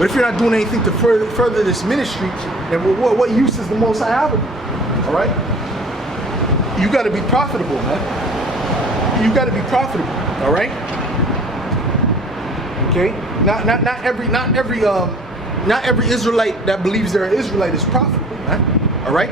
But if you're not doing anything to further this ministry, then what use is the Most High having? All right? You got to be profitable, man. You got to be profitable. All right? Okay? Not every Israelite that believes they're an Israelite is profitable, man. All right?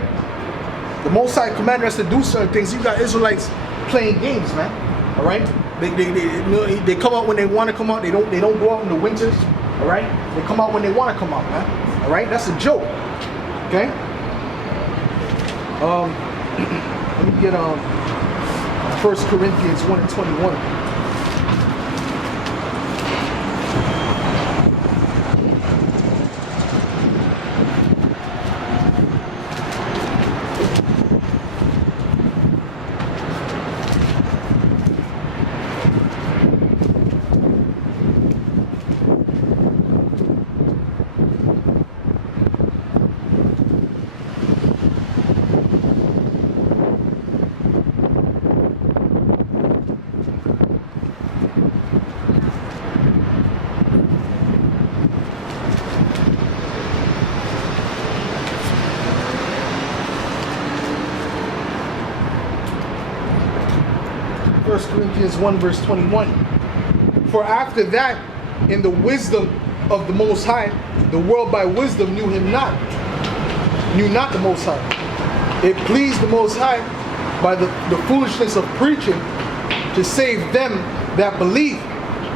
The Most High commanded us to do certain things. You got Israelites playing games, man. All right? They come out when they want to come out. They don't go out in the winters. All right? They come out when they want to come out, man. All right? That's a joke. Okay? Let me get 1 Corinthians 1:21. Corinthians 1 verse 21. For after that, in the wisdom of the Most High, the world by wisdom knew not the Most High. It pleased the Most High by the foolishness of preaching to save them that believe.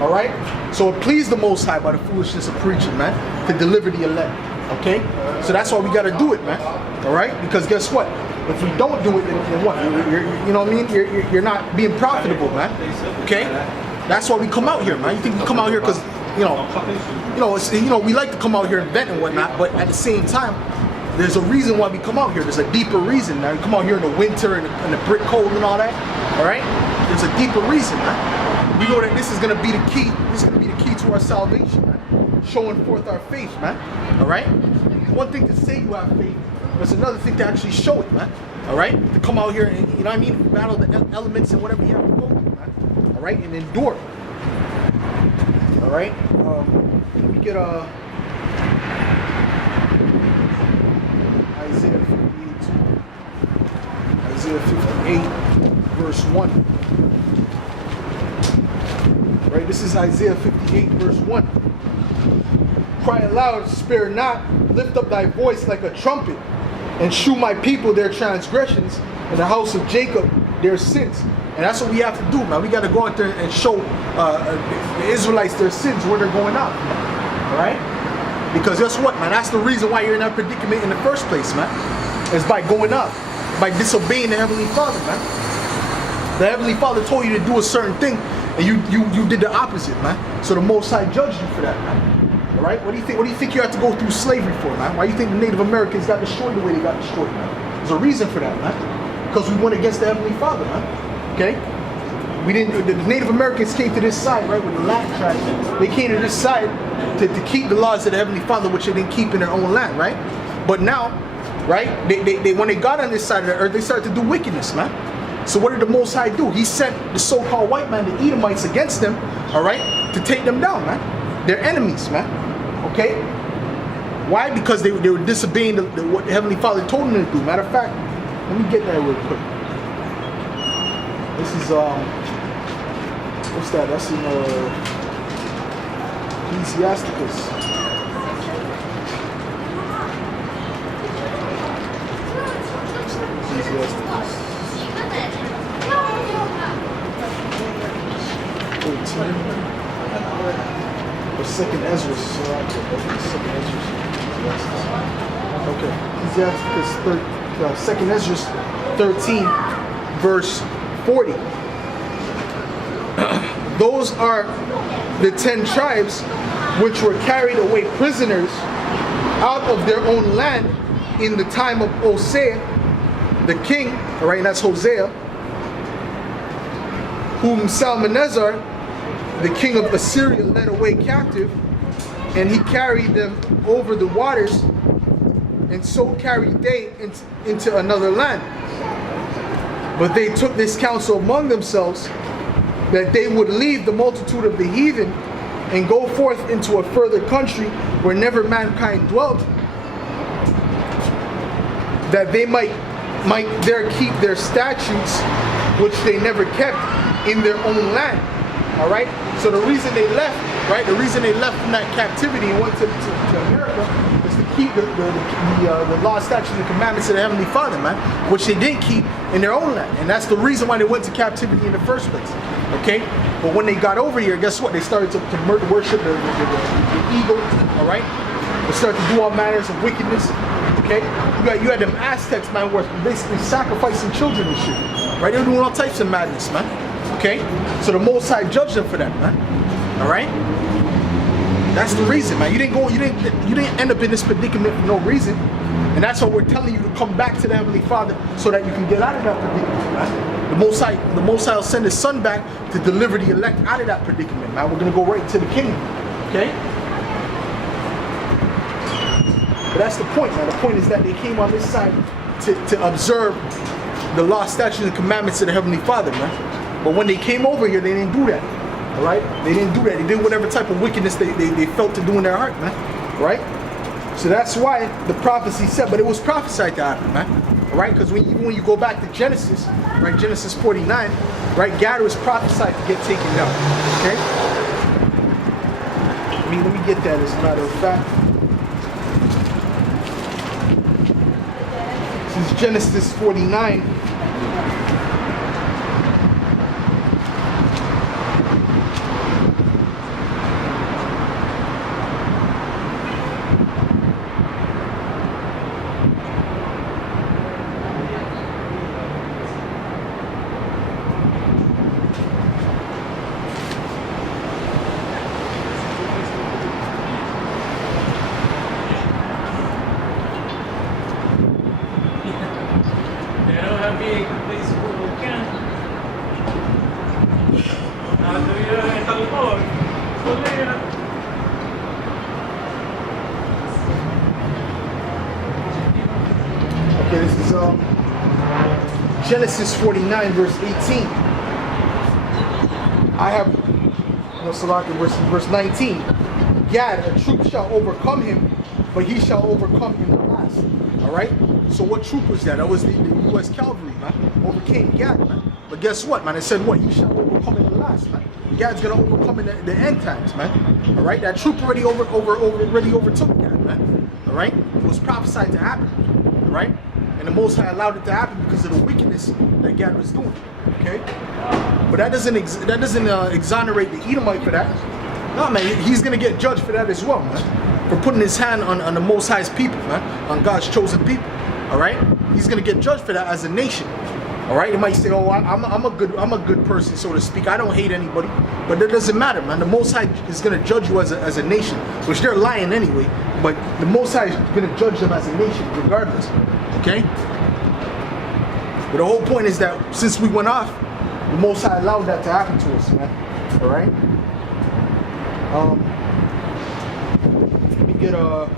All right? So it pleased the Most High by the foolishness of preaching, man, to deliver the elect. Okay? So that's why we got to do it, man. All right? Because guess what? If we don't do it, then what? You know what I mean? You're not being profitable, man. Okay? That's why we come out here, man. You think we come out here because, we like to come out here and vent and whatnot, but at the same time, there's a reason why we come out here. There's a deeper reason. Now, we come out here in the winter and the brick cold and all that. All right? There's a deeper reason, man. We know that this is going to be the key. This is going to be the key to our salvation, man. Showing forth our faith, man. All right? One thing to say you have faith. It's another thing to actually show it, man. All right? To come out here and, you know what I mean? Battle the elements and whatever you have to go through, man. All right? And endure. All right? Let me get Isaiah 58, verse 1. Right? This is Isaiah 58, verse 1. Cry aloud, spare not, lift up thy voice like a trumpet, and shew my people their transgressions, and the house of Jacob their sins. And that's what we have to do, man. We got to go out there and show the Israelites their sins where they're going out. All right? Because guess what, man? That's the reason why you're in that predicament in the first place, man. Is by going out, by disobeying the Heavenly Father, man. The Heavenly Father told you to do a certain thing, and you did the opposite, man. So the Most High judged you for that, man. All right? What do you think? What do you think you have to go through slavery for, man? Why do you think the Native Americans got destroyed the way they got destroyed, man? There's a reason for that, man. Because we went against the Heavenly Father, man. Okay? We didn't. The Native Americans came to this side, right, with the Latin tribes. They came to this side to keep the laws of the Heavenly Father, which they didn't keep in their own land, right? But now, right? They when they got on this side of the earth, they started to do wickedness, man. So what did the Most High do? He sent the so-called white man, the Edomites, against them, all right, to take them down, man. They're enemies, man. Okay? Why? Because they were disobeying what the Heavenly Father told them to do. Matter of fact, let me get that real quick. This is what's that? That's in Ecclesiasticus. Ecclesiasticus 13. Or Second Ezra. Okay. Ecclesiasticus 2 Ezra 13, verse 40. Those are the 10 tribes which were carried away prisoners out of their own land in the time of Hosea, the king, all right, and that's Hosea, whom Salmanasar, the king of Assyria, led away captive, and he carried them over the waters, and so carried they into another land. But they took this counsel among themselves, that they would leave the multitude of the heathen and go forth into a further country where never mankind dwelt, that they might there keep their statutes, which they never kept in their own land. All right. So the reason they left, right? The reason they left from that captivity and went to America is to keep the law, statutes, and commandments of the Heavenly Father, man, which they didn't keep in their own land, and that's the reason why they went to captivity in the first place. Okay. But when they got over here, guess what? They started to worship the eagle. All right. They started to do all manners of wickedness. Okay, you had them Aztecs, man, were basically sacrificing children and shit. Right, they were doing all types of madness, man. Okay, so the Most High judged them for that, man. All right, that's the reason, man. You didn't end up in this predicament for no reason, and that's why we're telling you to come back to the Heavenly Father so that you can get out of that predicament, man. The Most High will send His Son back to deliver the elect out of that predicament, man. We're gonna go right to the kingdom. Okay. But that's the point, man. The point is that they came on this side to observe the law, statutes, and commandments of the Heavenly Father, man. But when they came over here, they didn't do that. All right? They didn't do that. They did whatever type of wickedness they felt to do in their heart, man. Right? So that's why the prophecy said, but it was prophesied to happen, man. All right? Because even when you go back to Genesis, right? Genesis 49, right? Gad was prophesied to get taken down. Okay? Let me get that as a matter of fact. This is Genesis 49. Okay, this is Genesis 49, verse 18. I have, verse 19. Gad, a troop shall overcome him, but he shall overcome in the last. All right? So what troop was that? That was the U.S. cavalry, man. Overcame Gad, man. But guess what, man? It said what? He shall overcome in the last, man. Gad's going to overcome in the end times, man. All right? That troop already overtook Gad, man. All right? It was prophesied to happen. All right? And the Most High allowed it to happen because of the wickedness that Gad was doing. Okay? But that doesn't exonerate the Edomite for that. No, man, he's going to get judged for that as well, man. For putting his hand on the Most High's people, man. On God's chosen people. All right? He's going to get judged for that as a nation. All right? You might say, oh, I'm a good person, so to speak. I don't hate anybody. But that doesn't matter, man. The Most High is going to judge you as a nation, which they're lying anyway. But the Most High is going to judge them as a nation regardless. Okay? But the whole point is that since we went off, the Most High allowed that to happen to us, man. All right? Let me get a...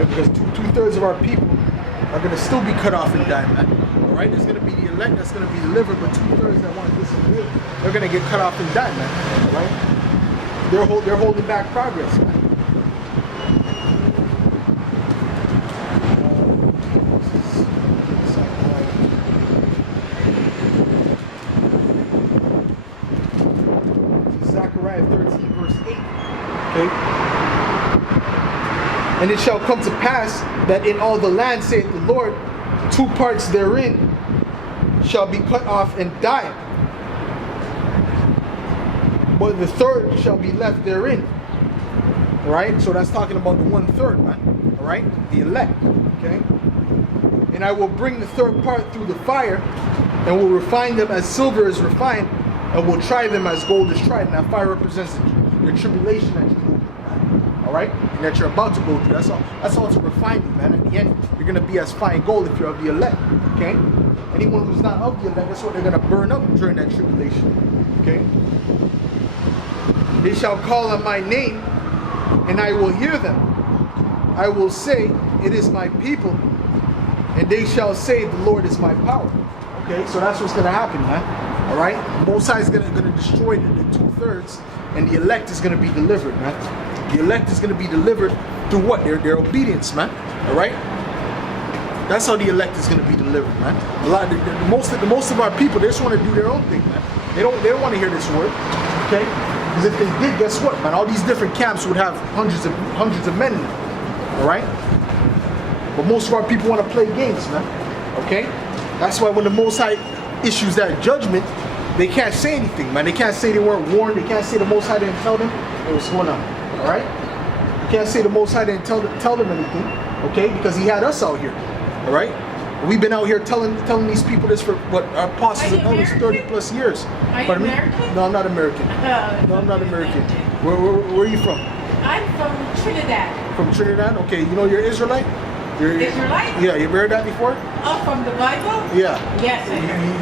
Because two-thirds of our people are going to still be cut off and die, man. All right? There's going to be the elect that's going to be delivered, but two-thirds that want to disappear, they're going to get cut off and die, man. All right? They're holding back progress, man. Okay? And it shall come to pass that in all the land, saith the Lord, 2 parts therein shall be cut off and die, but the third shall be left therein. Alright? So that's talking about the 1/3, man. Alright? The elect. Okay? And I will bring the third part through the fire, and will refine them as silver is refined, and will try them as gold is tried. And that fire represents the tribulation that you go through. Alright? And that you're about to go through. That's all to refine you, man. At the end, you're going to be as fine gold if you're of the elect. Okay? Anyone who's not of the elect, that's what they're going to burn up during that tribulation. Okay? They shall call on my name, and I will hear them. I will say, it is my people. And they shall say, the Lord is my power. Okay, so that's what's going to happen, man. Alright? Most High is going to destroy the 2/3, and the elect is going to be delivered, man. The elect is going to be delivered through what? Their obedience, man. Alright? That's how the elect is going to be delivered, man. The most of our people, they just want to do their own thing, man. They don't want to hear this word. Okay? Because if they did, guess what, man? All these different camps would have hundreds of men in them. Alright? But most of our people want to play games, man. Okay? That's why when the Most High issues that judgment, they can't say anything, man. They can't say they weren't warned. They can't say the Most High didn't tell them what's going on. Alright? You can't say the Most High didn't tell them anything. Okay? Because he had us out here. Alright? We've been out here telling these people this for what our apostles and elders 30+ years. Are you American? No, I'm not American. No, I'm not American. Where are you from? I'm from Trinidad. From Trinidad? Okay, you know you're Israelite? Israelite? Yeah, you heard that before? Oh, from the Bible? Yeah. Yes, I heard.